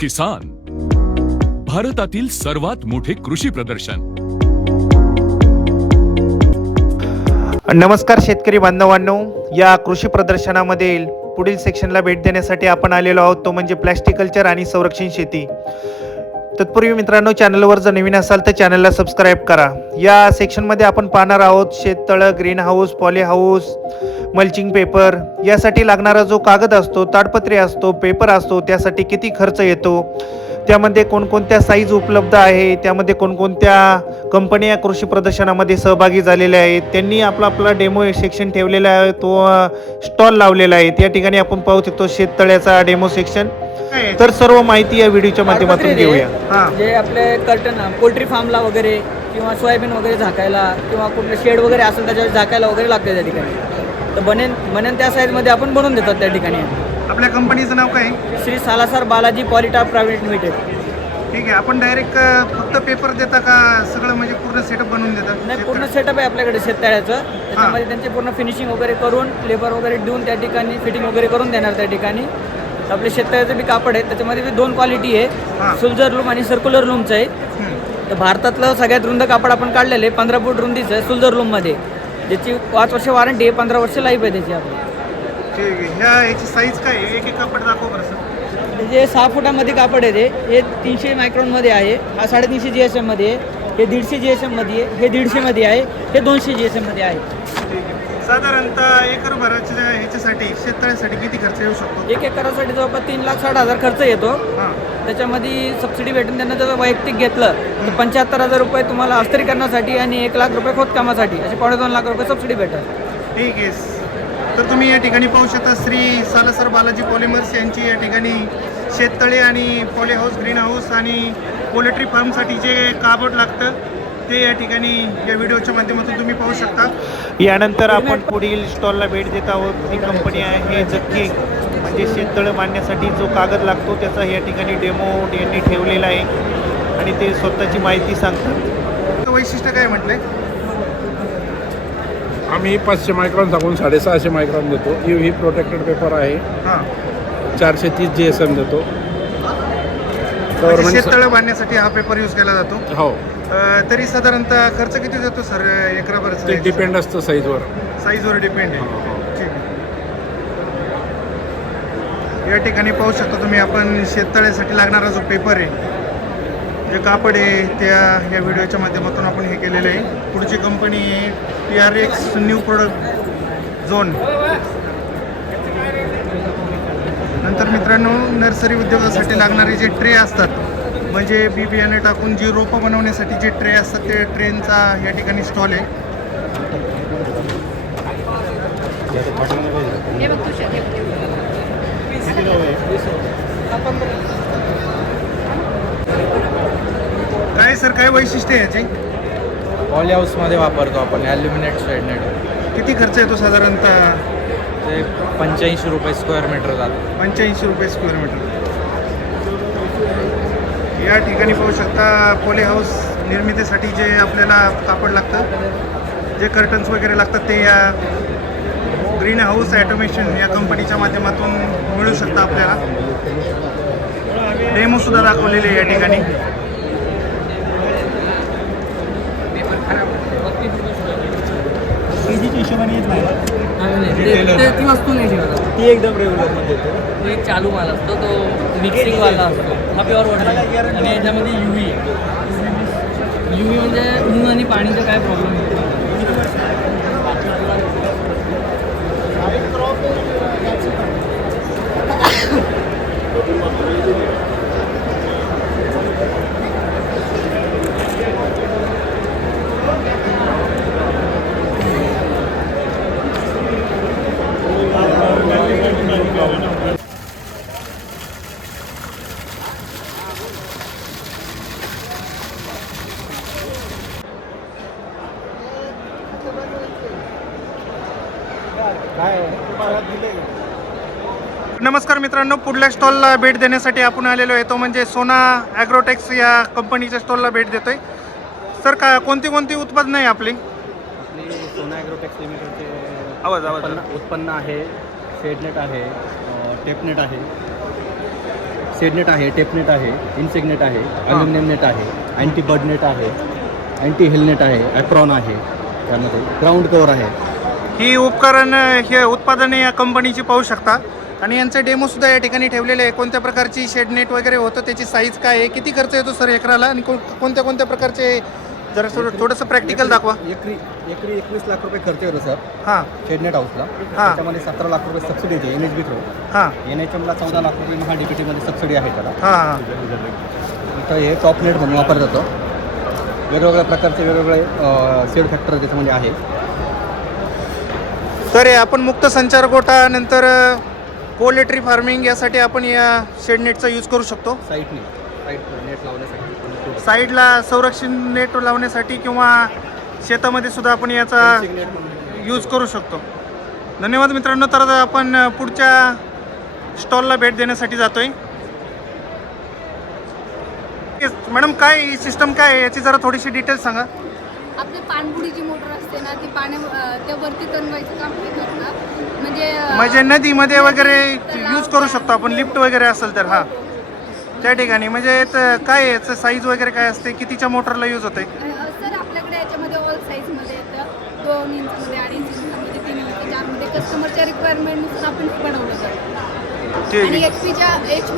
किसान, भारतातील सर्वात मोठे कृषी प्रदर्शन। नमस्कार शेतकरी बांधवांनो, या कृषी प्रदर्शनामधील पुढील सेक्शनला भेट देण्यासाठी आपण आलेलो आहोत, तो म्हणजे प्लास्टिक कल्चर आणि संरक्षण शेती। तत्पूर्वी मित्रांनो, चॅनलवर जर नवीन असाल तर चॅनलला सबस्क्राईब करा। या सेक्शनमध्ये आपण पाहणार आहोत शेततळं, green house, poly house, mulching paper, यासाठी लागणारा जो कागद असतो, ताडपत्री असतो, पेपर असतो, त्यासाठी किती खर्च येतो, त्यामध्ये कोणकोणत्या साईज उपलब्ध आहे, त्यामध्ये कोणकोणत्या कंपन्या कृषी प्रदर्शनामध्ये सहभागी झालेल्या आहेत, त्यांनी आपला डेमो सेक्शन ठेवलेला आहे, तो स्टॉल लावलेला आहे। त्या ठिकाणी आपण पाहू शकतो शेततळ्याचा डेमो सेक्शन। तर सर्व माहिती या व्हिडिओच्या माध्यमातून घेऊया। जे आपले कर्टन पोल्ट्री फार्मला वगैरे किंवा सोयाबीन वगैरे झाकायला किंवा कुठले शेड वगैरे असेल त्याच्यावर झाकायला वगैरे लागते त्या ठिकाणी, तर बनेन त्या साईजमध्ये आपण बनवून देतात त्या ठिकाणी। आपल्या कंपनीचं नाव काय? Shri Salasar Balaji Polytap private limited. ठीक आहे, आपण डायरेक्ट फक्त पेपर देता का सगळं, म्हणजे पूर्ण सेटअप बनवून देतात? नाही, पूर्ण सेटअप आहे आपल्याकडे शेततळ्याचं। त्याच्यामध्ये त्यांचे पूर्ण फिनिशिंग वगैरे करून, लेबर वगैरे देऊन त्या ठिकाणी फिटिंग वगैरे करून देणार त्या ठिकाणी। आपले शेततळ्याचं बी कापड आहे, त्याच्यामध्ये बी दोन क्वालिटी आहे, सुलजर लूम आणि सर्क्युलर लूमचं आहे। तर भारतातलं सगळ्यात रुंद कापड आपण काढलेलं आहे, 15 फूट रुंदीचं आहे सुलजर लूममध्ये, ज्याची 5 वर्ष वॉरंटी आहे, 15 वर्ष लाईफ आहे त्याची आपली। ठीक आहे, ह्या याची साईज काय आहे? एक कापड दाखव बरं सर। जे 6 फुटामध्ये कापड आहे हे 300 मायक्रॉनमध्ये आहे, हा 350 GSM मध्ये आहे, हे 150 GSM मध्ये आहे, हे 150 मध्ये आहे, हे 200 GSM मध्ये आहे। साधारणतः एकर भराच्या ह्याच्यासाठी शेततळ्यासाठी किती खर्च येऊ शकतो? एक एकरासाठी जवळपास 3,60,000 खर्च येतो। त्याच्यामध्ये सबसिडी भेटून त्यांना जर वैयक्तिक घेतलं तर 75,000 रुपये तुम्हाला अस्थिरीकरणासाठी आणि 1,00,000 रुपये खोदकामासाठी, असे 2.5 लाख रुपये सबसिडी भेटतात। ठीक आहे, तर तुम्ही या ठिकाणी पाहू शकता श्री सालासर बालाजी पॉलिमर्स यांची या ठिकाणी शेततळे आणि पॉली हाऊस, ग्रीन हाऊस आणि पोल्ट्री फार्मसाठी जे कापड लागतं ते या ठिकाणी या व्हिडिओच्या माध्यमातून तुम्ही पाहू शकता। यानंतर आपण पुढील स्टॉलला भेट देत आहोत। ही कंपनी आहे जक्की, म्हणजे शेततळं बांधण्यासाठी जो कागद लागतो त्याचा या ठिकाणी डेमो यांनी ठेवलेला आहे आणि ते स्वतःची माहिती सांगतात। वैशिष्ट्य काय म्हटलंय? आम्ही 500 मायक्रॉन सांगून 650 मायक्रॉन देतो। ही प्रोटेक्टेड पेपर आहे, 430 GSM देतो। शेततळं बांधण्यासाठी हा पेपर यूज केला जातो। हो। तरी साधारणतः खर्च किती जातो सर एकराभर? ते डिपेंड असतं साईजवर डिपेंड आहे। ठीक आहे, या ठिकाणी पाहू शकता तुम्ही आपण शेततळ्यासाठी लागणारा जो पेपर आहे, जे कापड आहे, त्या या व्हिडिओच्या माध्यमातून आपण हे केलेलं आहे। पुढची कंपनी आहे PRX न्यू प्रोडक्ट झोन। नंतर मित्रांनो, नर्सरी उद्योगासाठी लागणारे जे ट्रे असतात, म्हणजे बी बियाणे टाकून जी रोपं बनवण्यासाठी जे ट्रे असतात, ते ट्रेनचा या ठिकाणी स्टॉल आहे। काय सर, काय वैशिष्ट्य आहे याचे? पॉली हाऊसमध्ये वापरतो आपण ॲल्युमिनेट शेडनेट। किती खर्च येतो साधारणतः? ते 85 रुपये स्क्वेअर मीटर जातं। 85 रुपये स्क्वेअर मीटर। या ठिकाणी पाहू शकता पॉली हाऊस निर्मितीसाठी जे आपल्याला कापड लागतं, जे कर्टन्स वगैरे लागतात, ते या ग्रीन हाऊस ॲटोमेशन या कंपनीच्या माध्यमातून मिळू शकतं आपल्याला। डेमोसुद्धा दाखवलेले आहे या ठिकाणी। ती वस्तू नाही ठेवत, ती एकदम रेग्युलर मध्ये येतो। तो एक चालू माल असतो, तो मिक्सिंग वाला असतो, हा प्युअर वॉटर आहे। आणि याच्यामध्ये UV आहे। UV म्हणजे ऊन आणि पाणीचा काय प्रॉब्लेम होतो। नमस्कार मित्रांनो, पुढल्या स्टॉलला भेट देण्यासाठी आपण आलेलो आहे, तो म्हणजे सोना ॲग्रोटेक्स या कंपनीच्या स्टॉलला भेट देतोय। सर, काय कोणती उत्पादनं आहे आपली? सोना ॲग्रोटेक्स लिमिटेडचे उत्पन्न आहे, शेडनेट आहे, टेपनेट आहे। सेड नेट आहे, टेप नेट आहे, इनसेक नेट आहे, अल्युमिनियम नेट आहे, अँटी बर्ड नेट आहे, अँटी हेल नेट आहे, ॲप्रॉन आहे, त्यामध्ये ग्राउंड कवर आहे. ही उपकरण हे उत्पादने या कंपनीची पाहू शकता आणि यांचे डेमोसुद्धा या ठिकाणी ठेवलेले आहे. कोणत्या प्रकारची शेड नेट वगैरे होतं, त्याची साईज काय आहे, किती खर्च येतो सर एकराला आणि कोणत्या कोणत्या प्रकारचे, जरा थोडंसं प्रॅक्टिकल दाखवा. एकरी 21 लाख रुपये खर्च येतो सर हां शेड नेट हाऊसला. त्याच्यामध्ये 17 लाख रुपये सबसिडी येते NHB थ्रू. हां NHMला 14 लाख रुपये महा DPTमध्ये सबसिडी आहे त्याला. हां तर हे टॉप नेट म्हणून वापरलं जातं. वेगवेगळ्या प्रकारचे वेगवेगळे सेड फॅक्टर त्याच्यामध्ये आहे. तर हे आपण मुक्त संचार गोठा नंतर पोल्ट्री फार्मिंग यासाठी आपण या शेड नेटचा यूज करू शकतो. साईट नेट लावण्यासाठी साईडला संरक्षण नेट लावण्यासाठी किंवा शेतामध्ये सुद्धा आपण याचा यूज करू शकतो. धन्यवाद मित्रांनो. तर आता आपण पुढच्या स्टॉलला भेट देण्यासाठी जातोय. मॅडम काय सिस्टम काय आहे याची जरा थोडीशी डिटेल्स सांगा. आपली पाणबुडीची मोटर असते ना ती ते वरती तणवायचं काम घेतात ना, म्हणजे नदीमध्ये वगैरे यूज करू शकतो आपण, लिफ्ट वगैरे असेल तर. हां त्या ठिकाणी म्हणजे काय याचं साईज वगैरे काय असते, कितीच्या मोटरला यूज होते? सर आपल्याकडे याच्यामध्ये ऑल साईजमध्ये येतं. 2 इंचमध्ये, 2.5 इंचमध्ये, 3 इंच, 4मध्ये कस्टमरच्या रिक्वायरमेंटनुसार आपण बनवलं जातं. आणि HP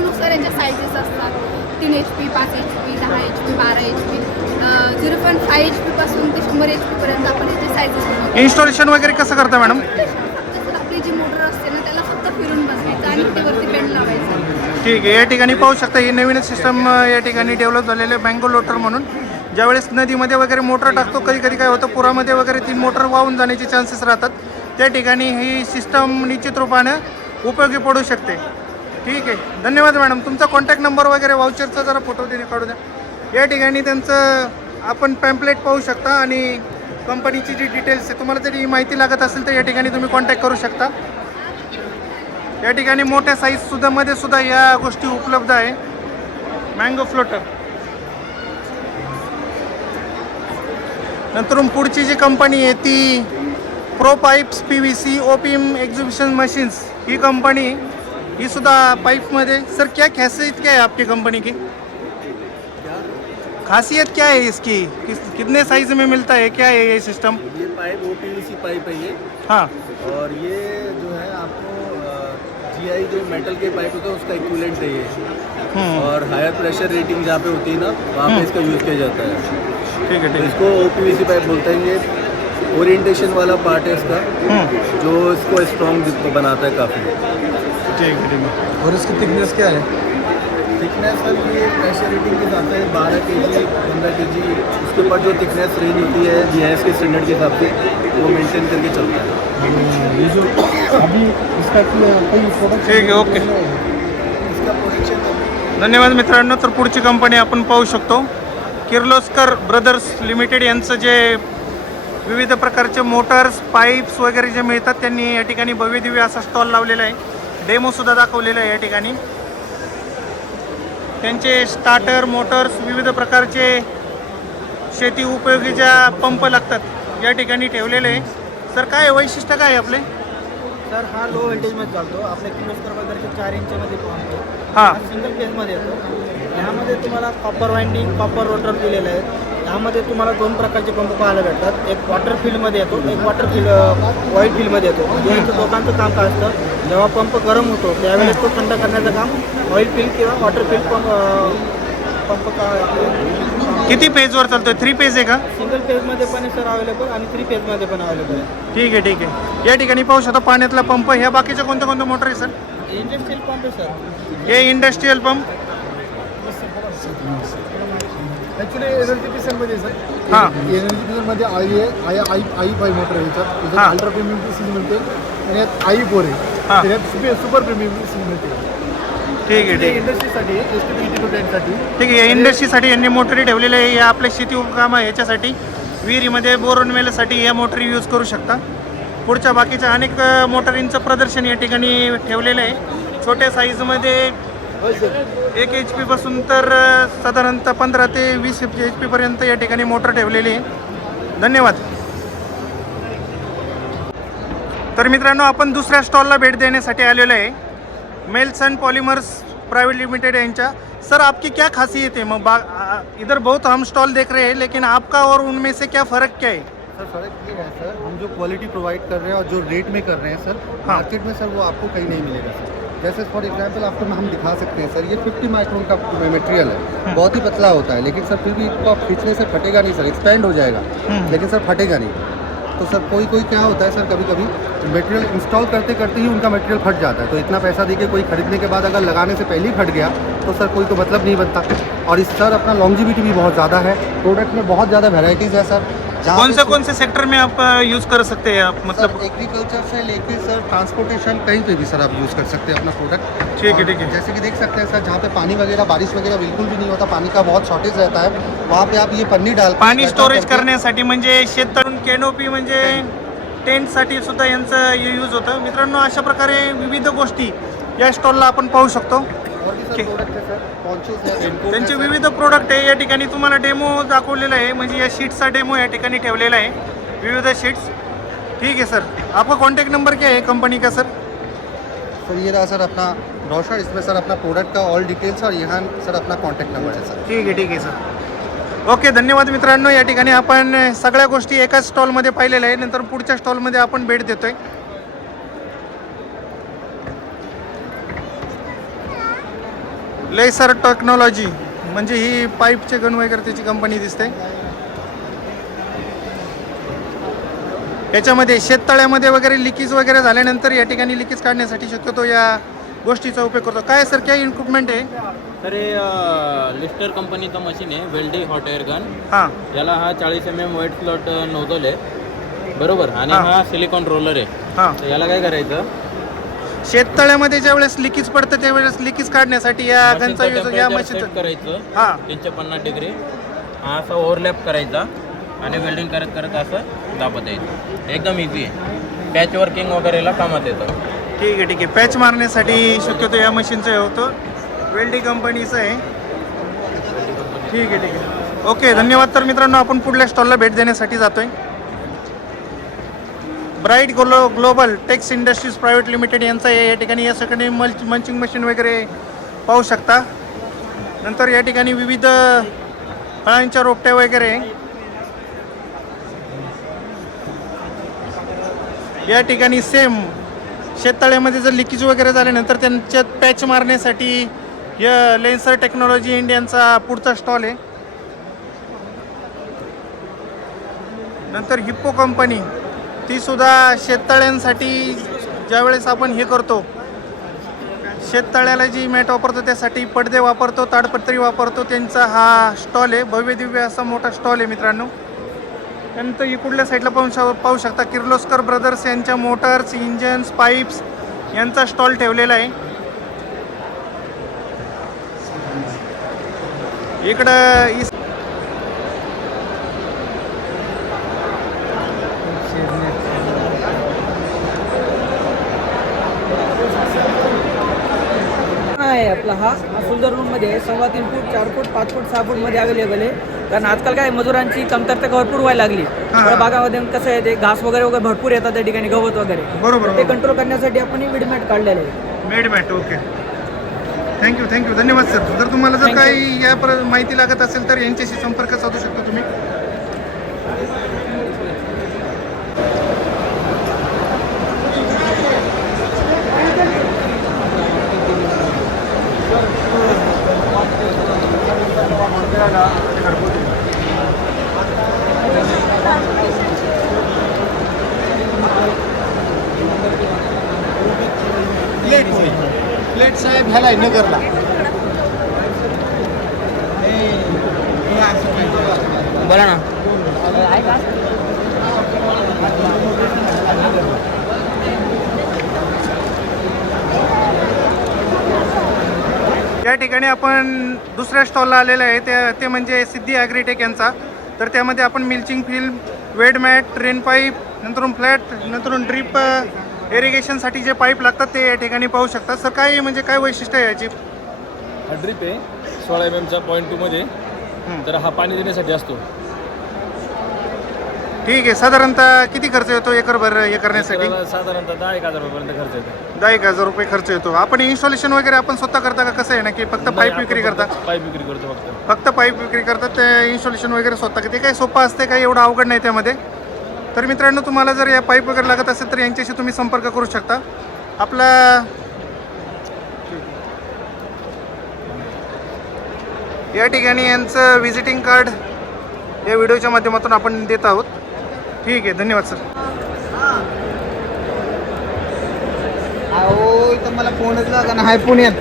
नुसार यांच्या साईजेस असतात. 3 HP, 5 HP, 10 HP, 12 HP, 0.5 HP पासून ते 100 HP पर्यंत आपण याचे साईजेस बनवतो. इन्स्टॉलेशन वगैरे कसं करता मॅडम? आपली जी मोटर असते ना त्याला फक्त फिरून बसवायचं आणि ते वरती बेंड लावायचं. ठीक आहे. या ठिकाणी पाहू शकता ही नवीनच सिस्टम या ठिकाणी डेव्हलप झालेलं आहे, मँगो लोटर म्हणून. ज्यावेळेस नदीमध्ये वगैरे मोटर टाकतो, कधी कधी काय होतं पुरामध्ये वगैरे ती मोटर वाहून जाण्याचे चान्सेस राहतात. त्या ठिकाणी ही सिस्टम निश्चित रूपानं उपयोगी पडू शकते. ठीक आहे. धन्यवाद मॅडम. तुमचा कॉन्टॅक्ट नंबर वगैरे वाउचरचा जरा फोटो काढू द्या. या ठिकाणी त्यांचं आपण पॅम्पलेट पाहू शकता आणि कंपनीची जी डिटेल्स आहे, तुम्हाला जरी माहिती लागत असेल तर या ठिकाणी तुम्ही कॉन्टॅक्ट करू शकता. या ठिकाणी मोठ्या साईजसुद्धा मध्ये सुद्धा या गोष्टी उपलब्ध आहे. Mango floater. नंतर पुढची जी कंपनी है ती pro pipes PVC OPM exhibition machines ही कंपनी, ही सुधा पाइप में. सर क्या खासियत क्या है आपकी कंपनी की? खासियत क्या है इसकी? कितने साइज में मिलता है, क्या है ये सिस्टम? ये पाइप OPVC पाइप है ये. हाँ. और ये जो है आपको GI जो मेटल के पाइप होता है उसका इक्विवेलेंट है ये. और हायर प्रेशर रेटिंग जहाँ पे होती है ना वहाँ पे इसका यूज़ किया जाता है. ठीक है. तो इसको OPVC पाइप बोलते हैं. ये ओरिएंटेशन वाला पार्ट है इसका जो इसको स्ट्रॉन्ग बनाता है काफ़ी. ठीक है. और इसकी थिकनेस क्या है? थिकनेस सर ये प्रेशर रेटिंग के साथ है 12 kg 15 kg. उसके ऊपर जो थिकनेस रेंज होती है GIS के स्टैंडर्ड के हिसाब से वो मेंटेन करके चलता है. ये जो अभी इसका कोई प्रोडक्ट ठीक आहे. ओके. इसका प्रोडक्शन. धन्यवाद मित्रांनो. तर पुढची कंपनी आपण पाहू शकतो किर्लोस्कर ब्रदर्स लिमिटेड यांचं जे विविध प्रकारचे मोटर्स पाईप्स वगैरे जे मिळतात त्यांनी या ठिकाणी भव्य दिव्य असा स्टॉल लावलेला आहे. डेमोसुद्धा दाखवलेला आहे या ठिकाणी. त्यांचे स्टार्टर मोटर्स विविध प्रकारचे शेती उपयोगी ज्या पंप लागतात या ठिकाणी ठेवलेले आहे. सर काय वैशिष्ट्य काय आहे आपले? सर हा लो व्होल्टेजमध्ये चालतो. आपल्या किर्लोस्कर ब्रदरचे 4 इंचमध्ये पंप. हां. सिंगल फेजमध्ये येतो. ह्यामध्ये तुम्हाला कॉपर वाइंडिंग कॉपर रोटर दिलेले आहेत. ह्यामध्ये तुम्हाला 2 प्रकारचे पंप पाहायला भेटतात. एक वॉटर फील्डमध्ये येतो, एक वॉटर फील्ड ऑइल फील्डमध्ये येतो. यांचं दोघांचं काम काय असतं, जेव्हा पंप गरम होतो त्यावेळेस तो थंड करण्याचं काम ऑइल फील्ड किंवा वॉटर फील्ड पंप किती पेजवर चालतोय? 3 पेज आहे का? सिंगल फेजमध्ये पण आहे सर अवेलेबल आणि 3 फेजमध्ये पण अवेलेबल आहे. ठीक आहे. ठीक आहे. या ठिकाणी पाहू शकता पाण्यातला पंप. ह्या बाकीच्या कोणत्या कोणत्या मोटर आहे सर? इंडस्ट्रियल पंप आहे सर. हे इंडस्ट्रियल पंप. ॲक्च्युली एनर्जी पिसनमध्ये सर. हां. एनर्जी पिसनमध्ये आई5 मोटर आहे याच्यात. हां. अल्ट्रा प्रीमियम पीसी मिळते आणि यात I4 आहे. हां. त्याच्यात सुपर प्रीमियम पीसी मिळते. ठीक आहे. ठीक आहे. इंडस्ट्रीसाठी STP-8210 ठीक आहे. या इंडस्ट्रीसाठी यांनी मोटरी ठेवलेल्या आहे. या आपल्या शेती उपकाम याच्यासाठी विहिरीमध्ये बोरवेलसाठी या मोटरी यूज करू शकता. पुढच्या बाकीच्या अनेक मोटरींचं प्रदर्शन या ठिकाणी ठेवलेलं आहे. छोट्या साईजमध्ये 1 HP पासून तर साधारणतः 15 ते 20 HP पर्यंत या ठिकाणी मोटर ठेवलेली आहे. धन्यवाद. तर मित्रांनो आपण दुसऱ्या स्टॉलला भेट देण्यासाठी आलेलो आहे. मेल्सन पॉलिमर्स प्राइवेट लिमिटेड यांच्या। सर आपकी क्या खासियत है? इधर बहुत हम स्टॉल देख रहे हैं, लेकिन आपका और उनमें से क्या फ़र्क क्या है? सर फ़र्क ये है सर, हम जो क्वालिटी प्रोवाइड कर रहे हैं और जो रेट में कर रहे हैं सर, मार्केट में सर वो आपको कहीं नहीं मिलेगा सर। जैसे फॉर एग्जांपल आपको हम दिखा सकते हैं सर, ये 50 माइक्रोन का मटेरियल है, बहुत ही पतला होता है, लेकिन सर फिर भी इसको आप खींचने से फटेगा नहीं सर, एक्सपेंड हो जाएगा, लेकिन सर फटेगा नहीं। तो सर कोई क्या होता है सर, कभी कभी मटेरियल इंस्टॉल करते करते ही उनका मटेरियल फट जाता है, तो इतना पैसा देके कोई खरीदने के बाद अगर लगाने से पहले ही फट गया तो सर कोई तो मतलब नहीं बनता। और इस सर अपना लॉन्जिविटी भी बहुत ज़्यादा है, प्रोडक्ट में बहुत ज़्यादा वेराइटीज़ है सर। कौन से सेक्टर में आप यूज़ कर सकते हैं आप? मतलब एग्रीकल्चर से लेके सर ट्रांसपोर्टेशन कहीं पे भी सर आप यूज़ कर सकते हैं अपना प्रोडक्ट। ठीक है। जैसे कि देख सकते हैं सर, जहाँ पे पानी वगैरह बारिश वगैरह बिल्कुल भी नहीं होता, पानी का बहुत शॉर्टेज रहता है, वहाँ पे आप ये पन्नी डाल पाणी स्टोरेज करण्यासाठी म्हणजे शेततळून कॅनोपी म्हणजे टेंटसाठी सुद्धा यांचं यूज होतं। मित्रांनो अशा प्रकारे विविध गोष्टी या स्टॉलला आपण पाहू शकतो। त्यांचे विविध प्रोडक्ट आहे, या ठिकाणी तुम्हाला डेमो दाखवलेला आहे, म्हणजे या शीट्सचा डेमो या ठिकाणी ठेवलेला आहे, विविध शीट्स। ठीक है सर, आपका कॉन्टैक्ट नंबर क्या है कंपनी का सर? सर ये रहा सर अपना ब्रोशर, इसमें सर अपना प्रोडक्ट का ऑल डिटेल्स और यहाँ सर अपना कॉन्टॅक्ट नंबर आहे सर। ठीक आहे सर, ओके धन्यवाद मित्रांनो। या ठिकाणी आपण सगळ्या गोष्टी एकाच स्टॉलमध्ये पाहिलेल्या आहे, नंतर पुढच्या स्टॉलमध्ये आपण भेट देतोय। लेसर टेक्नॉलॉजी म्हणजे ही पाईपचे गण वगैरे त्याची कंपनी दिसते। याच्यामध्ये शेततळ्यामध्ये वगैरे लिकेज वगैरे झाल्यानंतर या ठिकाणी लिकेज काढण्यासाठी शक्यतो या गोष्टीचा उपयोग करतो। काय सर क्या इक्विपमेंट आहे? तर हे लिस्टर कंपनीचं मशीन आहे, वेल्डी हॉट एअर गन। हां याला हा 40 mm वाईट स्लॉट नोझल आहे, बरोबर, आणि हा सिलिकॉन रोलर आहे। हां, तर याला काय करायचं, शेततळ्यामध्ये ज्यावेळेस लिकेज पडतं त्यावेळेस लिकेज काढण्यासाठी या गनचा यूज या मशीनचा सेट करायचं हां 350 डिग्री, हा असा ओव्हरलॅप करायचा आणि वेल्डिंग करत करत असं दाबत यायचं, एकदम इझी आहे, पॅच वर्किंग वगैरेला कामात येतं। ठीक आहे। पॅच मारण्यासाठी शक्यतो या मशीनचं हे होतं, वेल्डी कंपनीचं आहे। ठीक आहे, ओके धन्यवाद। तर मित्रांनो आपण पुढल्या स्टॉलला भेट देण्यासाठी जातोय। Bright Global Tex Industries Private Limited यांचा या ठिकाणी या सगळ्यांनी मंचिंग मशीन वगैरे पाहू शकता। नंतर या ठिकाणी विविध फळांच्या रोपट्या वगैरे या ठिकाणी सेम शेततळ्यामध्ये जर लिकेज वगैरे झाल्यानंतर त्यांच्यात पॅच मारण्यासाठी या लेन्सर टेक्नॉलॉजी इंडियनचा पुढचा स्टॉल आहे। नंतर हिप्पो कंपनी, ती सुद्धा शेततळ्यांसाठी ज्यावेळेस आपण हे करतो, शेततळ्याला जी मॅट वापरतो त्यासाठी पडदे वापरतो, ताडपत्री वापरतो, त्यांचा हा स्टॉल आहे। भव्य दिव्य असा मोठा स्टॉल आहे मित्रांनो। त्यानंतर इकडल्या साईडला पाहू शकता किर्लोस्कर ब्रदर्स यांच्या मोटर्स, इंजन्स, पाईप्स यांचा स्टॉल ठेवलेला आहे। इकडं आहे आपला हा सुंदर रूममध्ये 3.25 फूट, 4 फूट, 5 फूट, 6 फूटमध्ये अवेलेबल आहे। कारण आजकाल काय मजुरांची कमतरता भरपूर व्हायला लागली, भागामध्ये कसं आहे ते घास वगैरे भरपूर येतात त्या ठिकाणी, गवत वगैरे, बरोबर ते कंट्रोल करण्यासाठी आपण ही विडमॅट काढलेलं आहे। मेडमॅट, ओके थँक्यू धन्यवाद सर। जर तुम्हाला जर काही या माहिती लागत असेल तर यांच्याशी संपर्क साधू शकता तुम्ही। प्लेट साहेब ह्याला आहे नगरला। बोला ना। या ठिकाणी आपण दुसऱ्या स्टॉलला आलेलं आहे, ते म्हणजे सिद्धी ॲग्रीटेक यांचा। तर त्यामध्ये आपण mulching film, weed mat, rain pipe, नंतरून फ्लॅट, नंतरून ड्रीप इरिगेशनसाठी जे पाईप लागतात ते या ठिकाणी पाहू शकता। सर काय म्हणजे काय वैशिष्ट्य आहे याची? हा ड्रिप आहे 16 mm चा 0.2 मध्ये, तर हा पाणी देण्यासाठी असतो। ठीक आहे. साधारणतः किती खर्च येतो एकरभर हे करण्यासाठी? साधारणतः 10,000 रुपयापर्यंत खर्च येतो. 10,000 रुपये खर्च येतो. आपण इन्स्टॉलेशन वगैरे आपण स्वतः करता का कसं आहे ना, की फक्त पाईप विक्री करता? पाईप विक्री करतो फक्त. फक्त पाईप विक्री करतात, ते इन्स्टॉलेशन वगैरे स्वतः. ते काही सोपं असते, काही एवढं अवघड नाही त्यामध्ये. तर मित्रांनो, तुम्हाला जर या पाईप वगैरे लागत असेल तर यांच्याशी तुम्ही संपर्क करू शकता. आपला या ठिकाणी यांचं विजिटिंग कार्ड या व्हिडिओच्या माध्यमातून आपण देत आहोत. ठीक आहे, धन्यवाद सर. अहो इथं मला फोनच लागा ना. हाय पुण्यात